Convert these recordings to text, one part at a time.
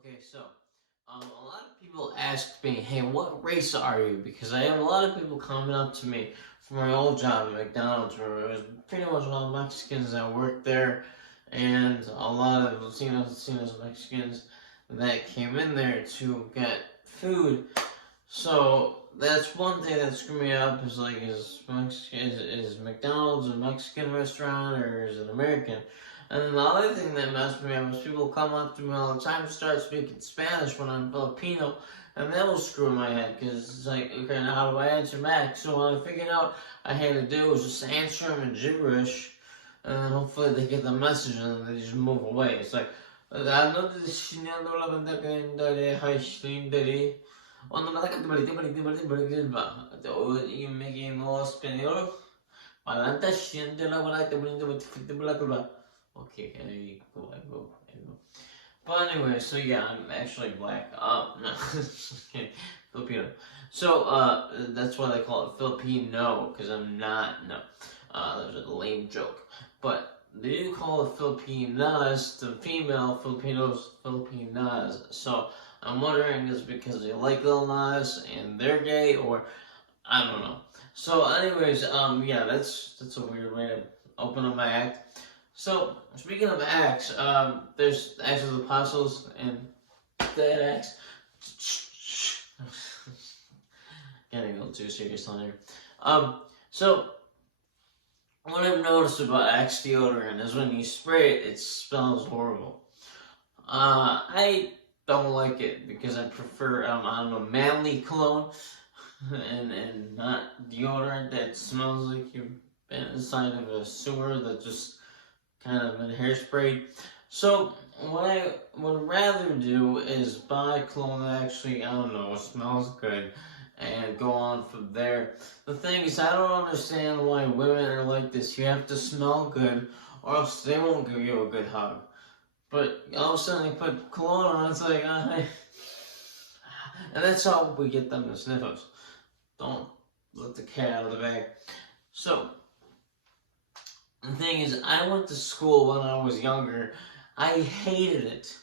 Okay, so a lot of people ask me, "Hey, what race are you?" Because I have a lot of people coming up to me from my old job at McDonald's, where it was pretty much all Mexicans that worked there, and a lot of Latinos, Mexicans that came in there to get food. So that's one thing that screwed me up is like, is McDonald's a Mexican restaurant or is it American? And then the other thing that messed me up is people come up to me all the time and start speaking Spanish when I'm Filipino, and that will screw my head because it's like, okay, now how do I answer back? So what I figured out I had to do was just answer them in gibberish, and then hopefully they get the message and then they just move away. It's like, Cuando me sacan y me quemo español, adelante siente la bola la curva. Okay, there you go, I go. But anyway, so yeah, I'm actually black. No, Filipino. So, that's why they call it Filipino, because I'm not, no. That was a lame joke. But they do call it Filipinas, the female Filipinos, Filipinas. So, I'm wondering is because they like Lil Nas and they're gay, or I don't know. So, anyways, yeah, that's a weird way to open up my act. So, speaking of acts, there's Acts of the Apostles and that Acts. Getting a little too serious on here. So what I've noticed about Axe deodorant is when you spray it, it smells horrible. I don't like it because I prefer I don't know, manly cologne and not deodorant that smells like you've been inside of a sewer that just kind of been hairsprayed. So what I would rather do is buy cologne that actually, I don't know, smells good and go on from there. The thing is, I don't understand why women are like this. You have to smell good or else they won't give you a good hug. But all of a sudden they put cologne on, it's like, and that's how we get them to sniff us. Don't let the cat out of the bag. So, the thing is, I went to school when I was younger. I hated it.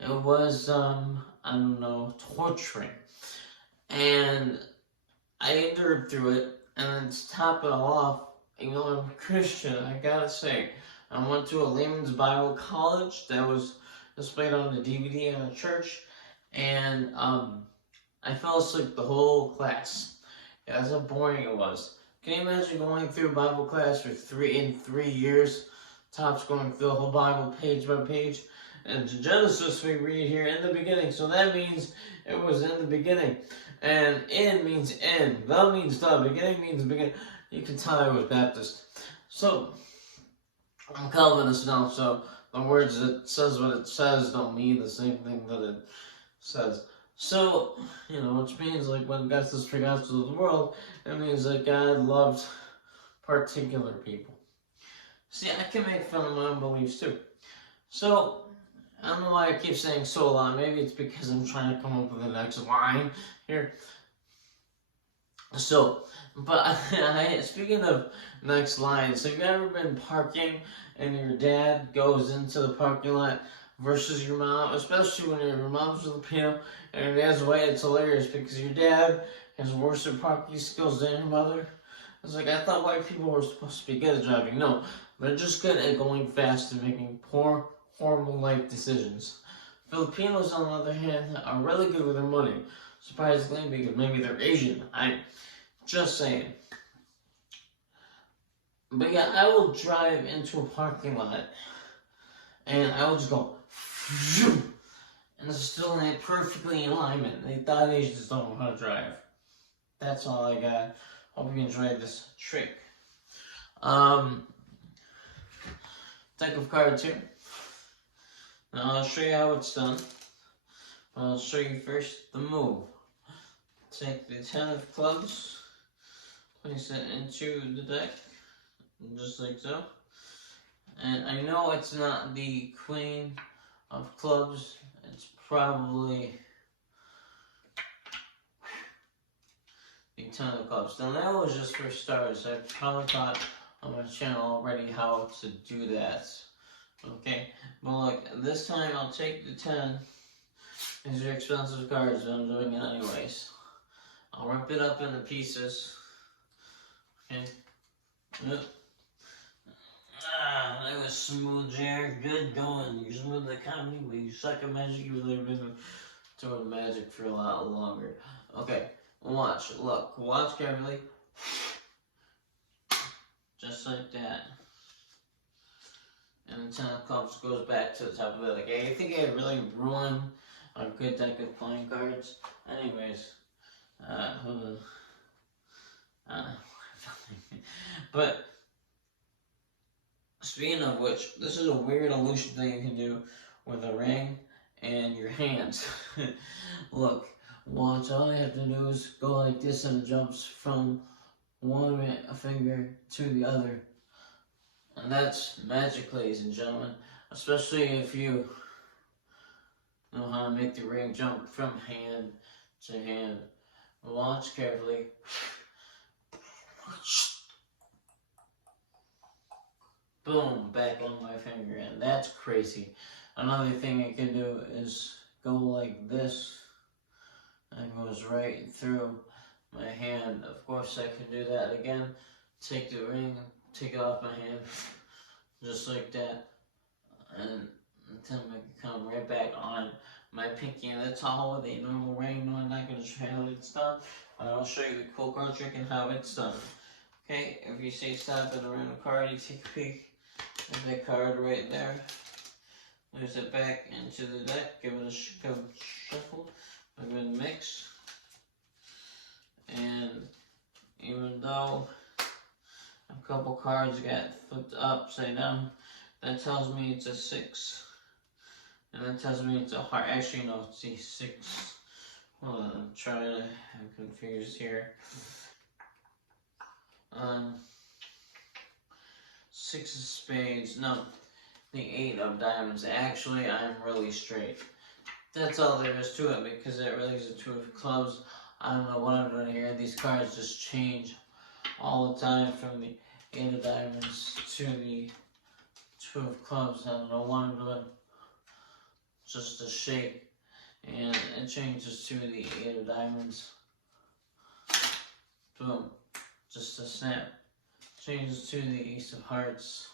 It was, I don't know, torturing. And I endured through it, and then to top it all off, even though I'm a Christian, I gotta say, I went to a Layman's Bible College that was displayed on the DVD in a church, and I fell asleep the whole class. Yeah, that's how boring it was. Can you imagine going through Bible class for 3 years, tops going through the whole Bible page by page? And Genesis we read here in the beginning, so that means it was in the beginning. And in means in, the means the, beginning means beginning. You can tell I was Baptist. So, I'm Calvinist now, so the words that says what it says don't mean the same thing that it says. So, which means like when God says for God to the world, it means that God loved particular people. See, I can make fun of my own beliefs too. So, I don't know why I keep saying so a lot. Maybe it's because I'm trying to come up with the next line here. So, but speaking of next lines, have you ever been parking and your dad goes into the parking lot versus your mom, especially when your mom's Filipino and your dad's white? It's hilarious because your dad has worse parking skills than your mother. It's like, I thought white people were supposed to be good at driving. No, they're just good at going fast and making poor, horrible life decisions. Filipinos, on the other hand, are really good with their money. Surprisingly, because maybe they're Asian. I'm just saying. But yeah, I will drive into a parking lot and I will just go, and it's still perfectly in alignment. They thought Asians don't know how to drive. That's all I got. Hope you enjoyed this trick. Deck of cards here. Now I'll show you how it's done. I'll show you first the move. Take the 10 of clubs, place it into the deck, just like so. And I know it's not the queen of clubs, it's probably the 10 of clubs. Now that was just for starters. I've probably taught on my channel already how to do that. Okay, but look, this time I'll take the 10 These are expensive cards, but I'm doing it anyways. I'll rip it up into pieces. Okay. Yep. That was smooth, Jared. Good going. You're smooth at comedy, but you suck at magic. You've really been doing magic for a lot longer. Okay, watch. Look, watch carefully. Just like that. And the 10 of Cups goes back to the top of it. Like, I think I really ruined a good deck of playing cards. Anyways, hold on. But speaking of which, this is a weird illusion thing you can do with a ring and your hands. Look, watch, all you have to do is go like this and it jumps from one finger to the other. And that's magic, ladies and gentlemen. Especially if you know how to make the ring jump from hand to hand. Watch carefully. Boom, back on my finger, and that's crazy. Another thing I can do is go like this, and it goes right through my hand. Of course, I can do that again. Take the ring, take it off my hand, just like that, and until I can come right back on my pinky. And that's all with a normal ring. No, I'm not going to show you how it's done, but I'll show you the cool card trick and how it's done. Okay, if you say stop at a random card, you take a peek at that card right there. Moves it back into the deck, give it a shuffle, give it a mix. And even though a couple cards got flipped upside down, that tells me it's a 6. And that tells me it's a heart. Actually, no, it's a 6. Hold on, I'm trying to, I'm confused here. 6 of spades, no, the 8 of diamonds. Actually, I'm really straight. That's all there is to it, because that really is a 2 of clubs. I don't know what I'm doing here. These cards just change all the time from the 8 of diamonds to the 2 of clubs. I don't know what I'm doing. Just a shake, and it changes to the 8 of diamonds. Boom. Just a snap. Changes to the Ace of Hearts.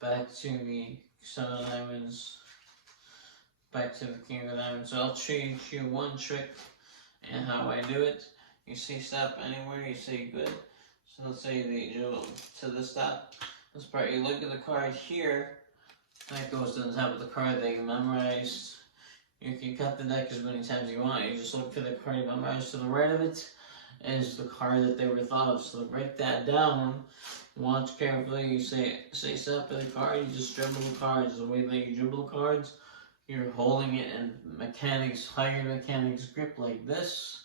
Back to the 7 of Diamonds. Back to the King of Diamonds. So I'll teach you one trick and how I do it. You say stop anywhere, you say good. So let's say you go to the stop. This part, you look at the card here. That goes to the top of the card that you memorized. You can cut the deck as many times as you want. You just look for the card you memorized. To the right of it is the card that they were thought of. So write that down. Watch carefully. You say stop at the card. You just dribble the cards. The way that you dribble the cards, you're holding it in mechanics, higher mechanics grip like this.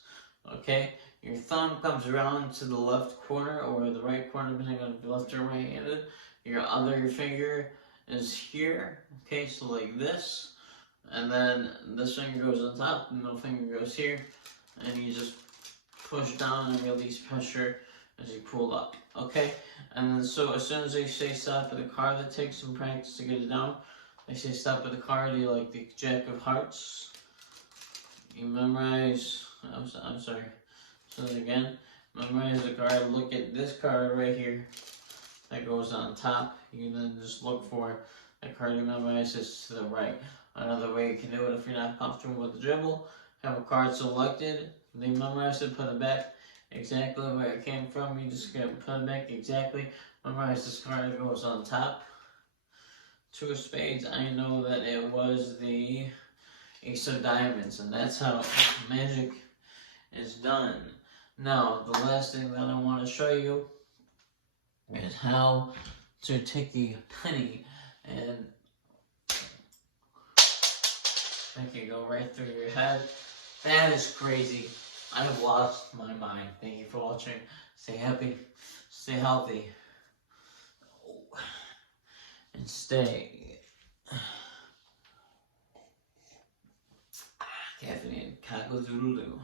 Okay. Your thumb comes around to the left corner or the right corner, depending on if you're left or right-handed. Your other finger is here. Okay, so like this. And then this finger goes on top, the middle finger goes here, and you just push down and release pressure as you pull up, okay? And then so as soon as they say stop at the card, that takes some practice to get it down. They say stop at the card, you like the Jack of Hearts. You memorize, I'm sorry, so again, memorize the card, look at this card right here that goes on top. You then just look for the card you memorize is to the right. Another way you can do it if you're not comfortable with the dribble, have a card selected, then memorize it, put it back exactly where it came from. You just gotta put it back exactly. Memorize this card that goes on top. 2 of spades, I know that it was the Ace of Diamonds, and that's how magic is done. Now, the last thing that I want to show you is how to take a penny and make it go right through your head. That is crazy. I've lost my mind. Thank you for watching. Stay happy, stay healthy, and stay caffeinated. Cock-a-doodle-doo.